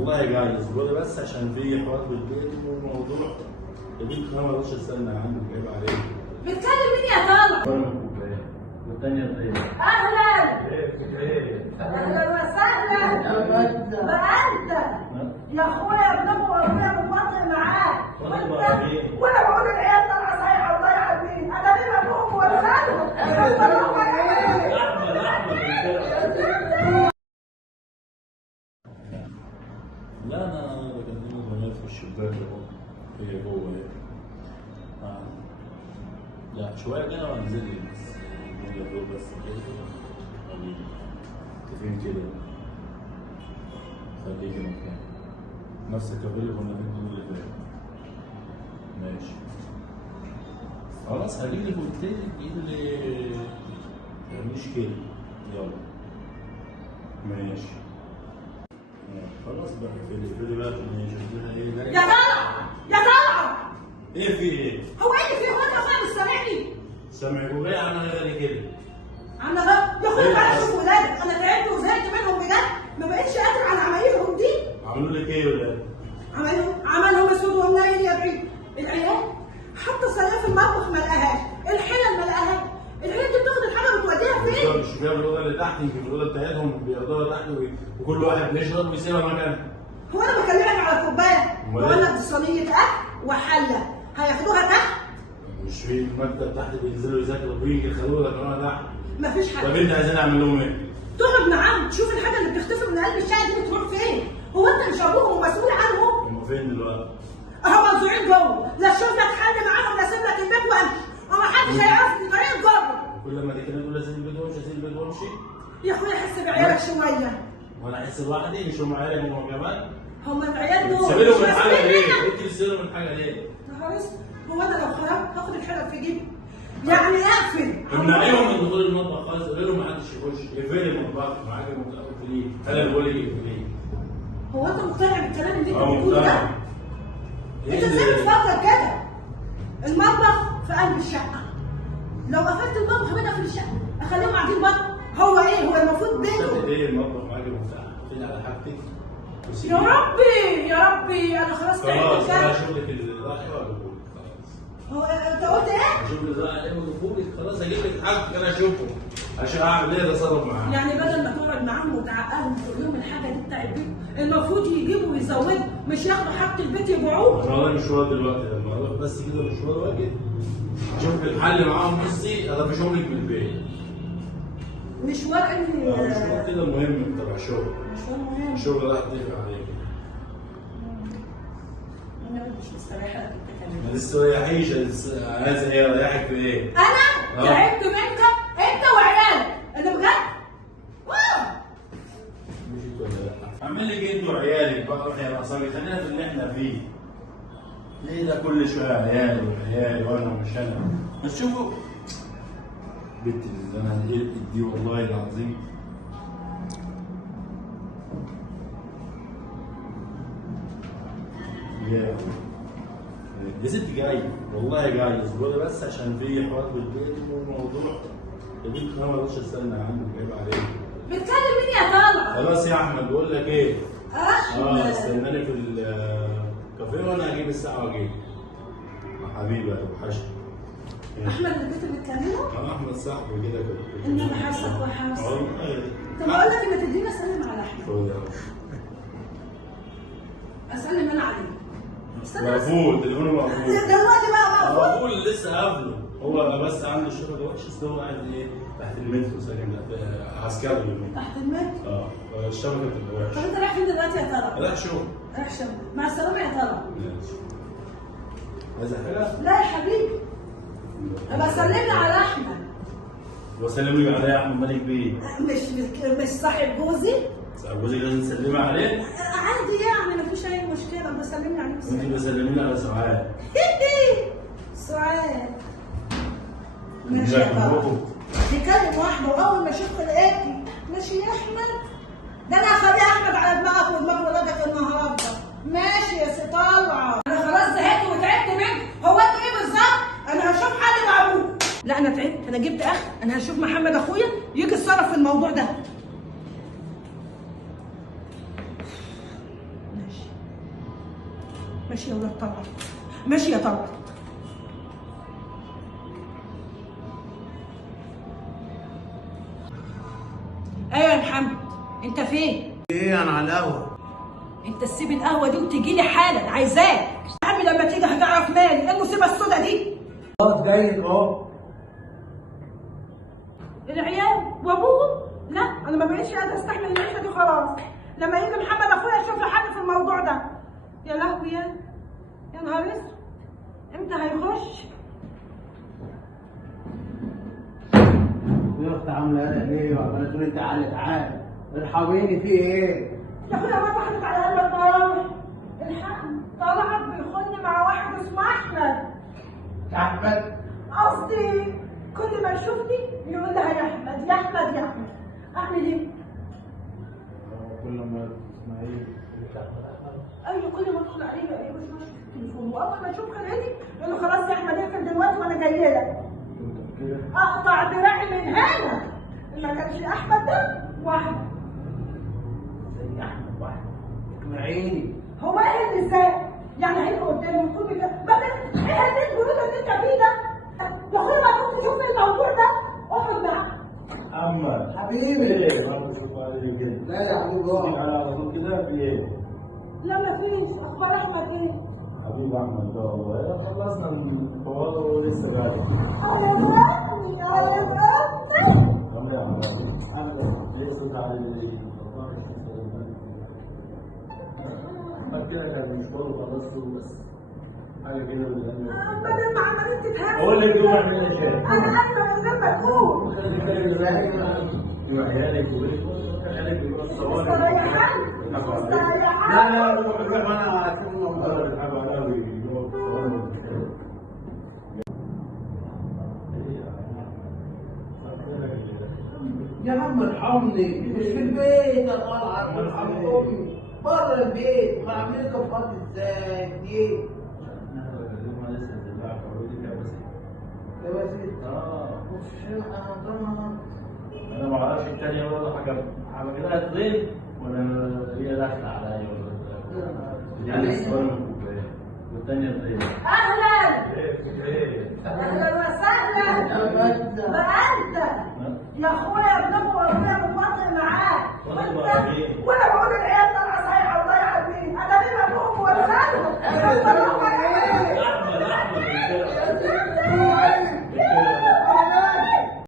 والله جايز بقول بس عشان في حوار في البيت والموضوع البنت ما رضتش تستنى عنك عيب عليك. بتكلم مين يا طالع؟ والثانية طيب. اهلا ايه اهلا وسهلا. بقى انت يا اخويا ابنكم وابويا متواصل معاك وانا بقول العيال طالعه صايعه وضايعه مين؟ انا مين ابوهم ولا خالهم؟ لا انا بكلمه زمان في الشباك اهو هي جوه اهي. لا شويه كده وانزل لي بس الدنيا دول بس كده متفقين كده خليكي مكان نفس الكابيل اللي كنا فيه اللي فات. ماشي خلاص هجيب لك قلت لك تجيب لي مش كده يلا ماشي خلاص بقى في بقى ماشي ايه يا طالع يا طالع ايه في ايه؟ هو ايه اللي فيه؟ هو انت اصلا مش سامعني؟ سامعك وايه عمل غير كده؟ انا يا اخويا تعالى شوف ولادك، انا تعبت وزهقت منهم بجد، ما بقتش قادر على عمايلهم دي. عملوا لك ايه يا ولاد؟ عملهم اسود ومنيل يا بعيد. العيال حتى صياف المطبخ ما لقاهاش، الحلل ما لقاهاش، العيال دي بتاخد الحاجه وتوديها فين؟ مش جايب الاوضه اللي تحت، يمكن الاوضه بتاعتهم بياخدوها تحت وكل واحد بيشرب ويسيبها مكانها. هو انا بكلمك على كوبايه بقول لك دي صينيه اكل وحله، هياخدوها تحت؟ مش في المكتب تحت بينزلوا يذاكروا ويجي يخلوها كمان تحت. مفيش حاجه. طب انت عايزين اعمل لهم ايه؟ تقعد معاهم تشوف الحاجه اللي بتختفي من قلب الشقه دي بتروح فين؟ هو انت مش ابوهم ومسؤول عنهم؟ هم فين دلوقتي؟ اهو منزوعين جوه، لا اشوف لك حل معاهم لا اسيب لك البيت وامشي، هو محدش هيعرف طريق جوه. كل ما تتكلم تقول اسيب البيت وامشي اسيب البيت وامشي؟ يا اخويا حس بعيالك شويه. وانا احس لوحدي مش هم عيالك هم كمان؟ هم العيال دول سيبي لهم الحاجه ليه؟ انت بتسيبي لهم الحاجه ليه؟ هو انا لو خرجت هاخد الحلل في جيبي يعني اقفل امنعيهم من دخول المطبخ خالص، قولي لهم ما حدش يخش، اقفلي المطبخ معاكي اقفليه، انا اللي بقول لك اقفليه. هو انت مقتنع بالكلام اللي انت بتقوله بتقوله ده؟ انت ازاي بتفكر كده؟ المطبخ في قلب الشقه، لو قفلت المطبخ بقفل الشقه اخليهم قاعدين بره، هو ايه؟ هو المفروض بيته. ايه المطبخ معاكي مفتاح، اقفلي على حاجتك يا ربي يا ربي انا خلاص تعبت. خلاص انا هشوف لك اللي راح واجيبه لك خلاص. هو انت قلت ايه؟ هشوف اللي راح ايه واجيبه لك خلاص، هجيب لك حاجتك انا اشوفه عشان اعمل ايه اتصرف معاه. يعني بدل ما تقعد معاهم وتعقدهم تقول لهم الحاجه دي بتاع البيت، المفروض يجيبوا ويزودوا مش ياخدوا حاجه البيت يبيعوه. والله مشوار دلوقتي لما اروح بس كده مشوار واجد شوف الحل معاهم. بصي انا بشوف لك من البيت مشوار اني مشوار كده مهم تبع شغل. مشوار مهم. الشغل راح تدفع عليك. انا مش مستريحه لك الكلام. ما تستريحيش، عايزه ايه؟ اريحك في ايه؟ انا تعبت منك انت وعيالك، انا بجد؟ مشيت ولا لا؟ اعمل لك انت وعيالك بقى، روحي يا مصاري، خلينا في اللي احنا فيه. ليه ده كل شويه عيالي وعيالي وانا ومش انا؟ بس شوفوا بنت اللي انا دي والله العظيم يا ست جاي والله جاي اصبري بس عشان في حوار في البيت والموضوع البنت ما رضتش تستنى عنك عيب عليك. بتكلم مين يا طالع؟ خلاص يا احمد بقول لك ايه؟ احمد استناني في الكافيه وانا هجيب الساعه واجيب. حبيبي وحشني. احمد اللي كنت بتكلمه؟ احمد صاحبي كده كنت اني بحسك وحاسك. والله طب اقول لك ان تديني اسلم على احمد. اسلم انا عليه. مقفول تليفونه مقفول دلوقتي بقى مقفول لسه قافله. هو بس عنده الشغل وحش، بس هو قاعد ايه تحت المترو ساكن عسكري تحت المترو. الشبكه بتبقى وحشه. طب انت رايح فين دلوقتي يا ترى؟ رايح شغل. رايح شغل. مع السلامه يا ترى. ماشي. عايز حاجه؟ لا يا حبيبي. ابقى سلمنا على احمد. وسلم لي عليه يا احمد مالك بيه. مش صاحب جوزي؟ صاحب جوزي لازم تسلمي عليه؟ عادي يعني مفيش اي مشكله، بسلمني عليه بس. انت بسلميني على سعاد. سعاد ماشي يا ترى. بيكلم واحده واول ما اشوف لقيتني ماشي يا احمد، ده انا هخلي احمد على دماغك ودماغ ولادك النهارده. ماشي يا سي طالعه. انا خلاص زهقت وتعبت منك. هو انت ايه بالظبط؟ انا هشوف حل مع ابوك. لا انا تعبت، انا جبت اخر، انا هشوف محمد اخويا يجي يتصرف في الموضوع ده. ماشي يا ولاد طلعت، ماشي يا طلعت. ايوه يا محمد، انت فين؟ ايه انا على القهوه. انت تسيب القهوه دي وتجي لي حالا، عايزاك. يا عمي لما تيجي هتعرف مالي، ايه المصيبه السوداء دي؟ خلاص جاي اهو. العيال وابوه؟ لا انا ما بقتش قادره استحمل العيشه دي خلاص. لما يجي محمد اخويا يشوف له حل في الموضوع ده. يا لهوي يا نهار اسود، امتى هيخش؟ يا اختي عامله ايه وعماله تقولي تعالى تعالى ارحميني في ايه؟ يا اخويا ما ضحكت على قلبك مراوح. الحقني، طلعت بيخوني مع واحد اسمه احمد. احمد؟ قصدي كل ما يشوفني يقول لها يا احمد يا احمد يا احمد. اعمل ايه؟ كل ما تسمعيه ايوه كل ما ادخل عليه الاقيه بس ماشي في التليفون، واول ما اشوف خالتي يقول له خلاص يا احمد اقفل دلوقتي وانا جاي لك. اقطع دراعي من هنا. ما كانش احمد ده واحد زي احمد واحد اقنعيني. هو ايه اللي ازاي؟ يعني هيجي قدامي ويكون كده بدل ايه اللي الجنود اللي انت فيه ده؟ يا اخويا ما كنت تشوف الموضوع ده اقعد معاه. محمد حبيبي. ايه برضه شوف عليه كده. لا يا حبيبي اقعد. على طول كده في ايه؟ لا ما فيش. اخبار احمد ايه؟ حبيبي احمد ده والله خلصنا الحوار ولسه قاعد. يا ربي يا ربي. عامل ايه يا عم؟ ليه صوت عالي؟ بعد كده كان مشوار وخلصته بس حاجه كده بدل ما عمالين تتهاجموا. قول لي جوه اعمل ايه تاني؟ انا قايله من غير ما تقول. عيالك وعيالك بيبقوا الصواريخ. مستريحة مستريحة. لا لا روح انا على كل بيضحكوا عليها ويجيبوا الصواريخ. يا عم ارحمني، مش في البيت يا طلعت، ارحم امي بره البيت. ما اعمل لك فاضي ازاي؟ ايه؟ يا بسيط. مش انا ما اعرفش الثانيه ولا حاجه كده تضيف ولا هي داخله عليا ولا دي الصور والثانيه تضيف. اهلا ايه اهلا وسهلا. بقى انت يا اخويا بناخد ربنا متواصل معاك. وانا بقول العيال طالعه صايعه وضايعه مين؟ انا مين ابوهم ولا